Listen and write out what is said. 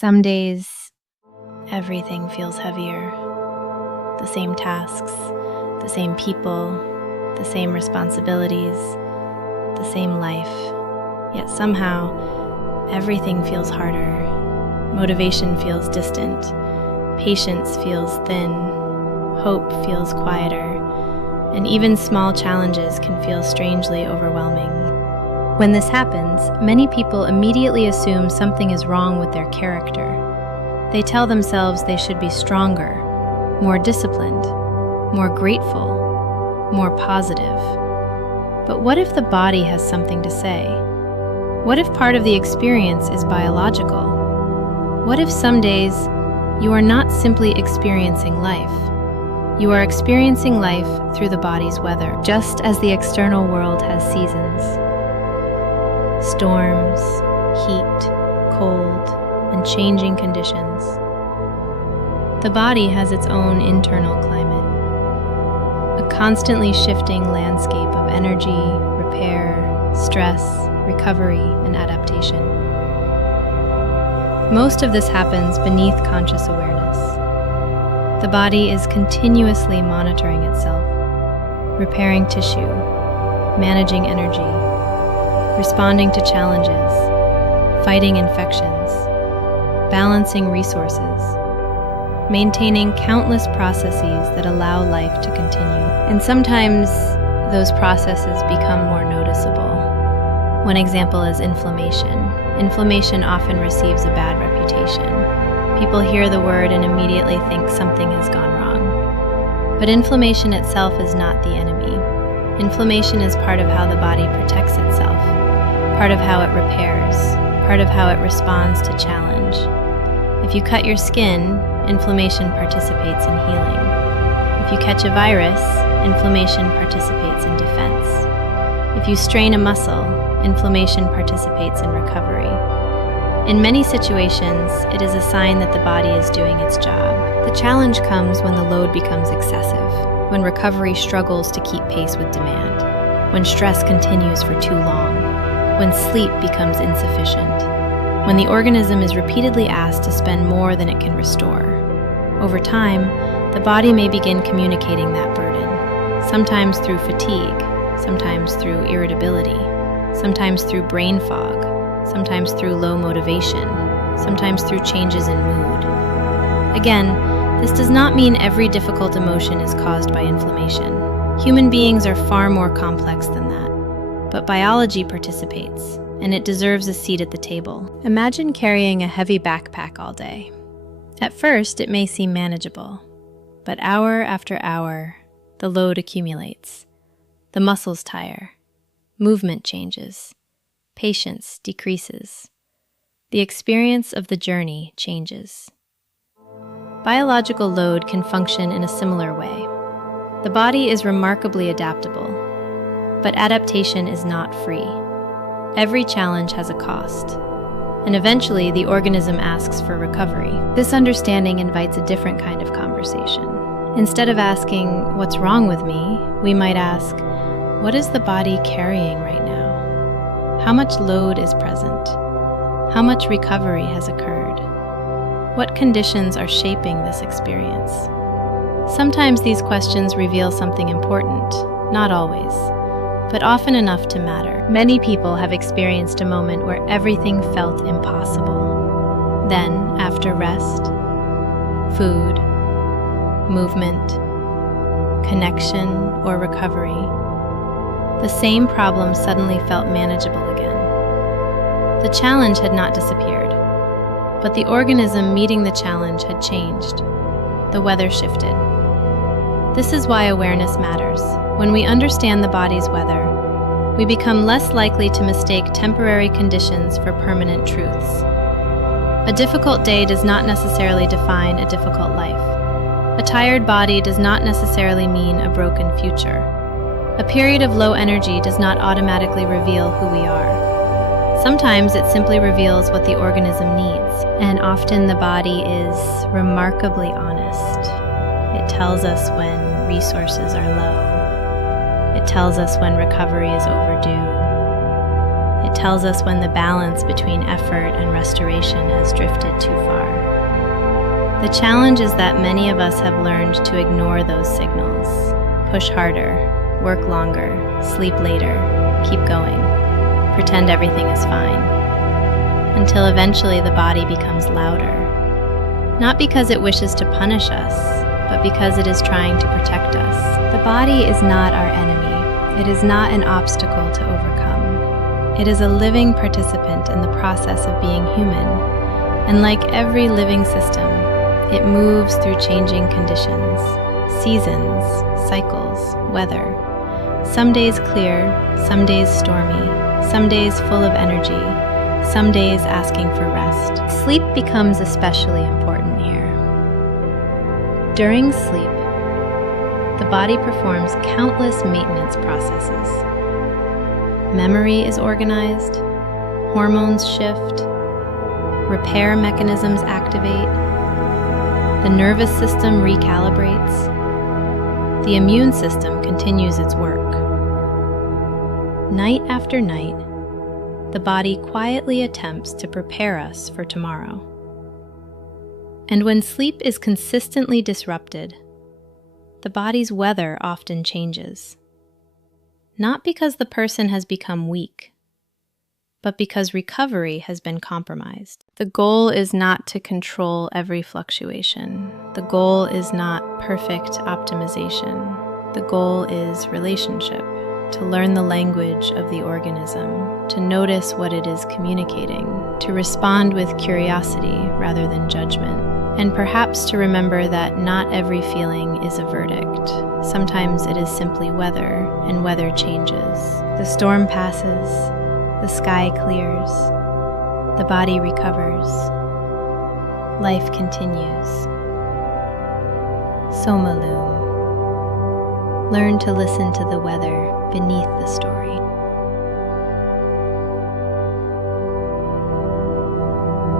Some days, everything feels heavier. The same tasks, the same people, the same responsibilities, the same life. Yet somehow, everything feels harder. Motivation feels distant. Patience feels thin. Hope feels quieter. And even small challenges can feel strangely overwhelming. When this happens, many people immediately assume something is wrong with their character. They tell themselves they should be stronger, more disciplined, more grateful, more positive. But what if the body has something to say? What if part of the experience is biological? What if some days you are not simply experiencing life? You are experiencing life through the body's weather, just as the external world has seasons. Storms, heat, cold, and changing conditions. The body has its own internal climate, a constantly shifting landscape of energy, repair, stress, recovery, and adaptation. Most of this happens beneath conscious awareness. The body is continuously monitoring itself, repairing tissue, managing energy, responding to challenges, fighting infections, balancing resources, maintaining countless processes that allow life to continue. And sometimes those processes become more noticeable. One example is inflammation. Inflammation often receives a bad reputation. People hear the word and immediately think something has gone wrong. But inflammation itself is not the enemy. Inflammation is part of how the body protects itself, part of how it repairs, part of how it responds to challenge. If you cut your skin, inflammation participates in healing. If you catch a virus, inflammation participates in defense. If you strain a muscle, inflammation participates in recovery. In many situations, it is a sign that the body is doing its job. The challenge comes when the load becomes excessive, when recovery struggles to keep pace with demand, when stress continues for too long, when sleep becomes insufficient, when the organism is repeatedly asked to spend more than it can restore. Over time, the body may begin communicating that burden, sometimes through fatigue, sometimes through irritability, sometimes through brain fog, sometimes through low motivation, sometimes through changes in mood. Again, this does not mean every difficult emotion is caused by inflammation. Human beings are far more complex than that. But biology participates, and it deserves a seat at the table. Imagine carrying a heavy backpack all day. At first, it may seem manageable, but hour after hour, the load accumulates. The muscles tire, movement changes, patience decreases. The experience of the journey changes. Biological load can function in a similar way. The body is remarkably adaptable, but adaptation is not free. Every challenge has a cost, and eventually the organism asks for recovery. This understanding invites a different kind of conversation. Instead of asking, "What's wrong with me?" we might ask, "What is the body carrying right now? How much load is present? How much recovery has occurred? What conditions are shaping this experience?" Sometimes these questions reveal something important, not always, but often enough to matter. Many people have experienced a moment where everything felt impossible. Then, after rest, food, movement, connection, or recovery, the same problem suddenly felt manageable again. The challenge had not disappeared, but the organism meeting the challenge had changed. The weather shifted. This is why awareness matters. When we understand the body's weather, we become less likely to mistake temporary conditions for permanent truths. A difficult day does not necessarily define a difficult life. A tired body does not necessarily mean a broken future. A period of low energy does not automatically reveal who we are. Sometimes it simply reveals what the organism needs, and often the body is remarkably honest. It tells us when resources are low. It tells us when recovery is overdue. It tells us when the balance between effort and restoration has drifted too far. The challenge is that many of us have learned to ignore those signals, push harder, work longer, sleep later, keep going, pretend everything is fine, until eventually the body becomes louder. Not because it wishes to punish us, but because it is trying to protect us. The body is not our enemy. It is not an obstacle to overcome. It is a living participant in the process of being human, and like every living system, it moves through changing conditions, seasons, cycles, weather. Some days clear, some days stormy, some days full of energy, some days asking for rest. Sleep becomes especially important here. During sleep, the body performs countless maintenance processes. Memory is organized, hormones shift, repair mechanisms activate, the nervous system recalibrates, the immune system continues its work. Night after night, the body quietly attempts to prepare us for tomorrow. And when sleep is consistently disrupted, the body's weather often changes. Not because the person has become weak, but because recovery has been compromised. The goal is not to control every fluctuation. The goal is not perfect optimization. The goal is relationship, to learn the language of the organism, to notice what it is communicating, to respond with curiosity rather than judgment, and perhaps to remember that not every feeling is a verdict. Sometimes it is simply weather, and weather changes. The storm passes, the sky clears, the body recovers, life continues. Somalume. Learn to listen to the weather beneath the story.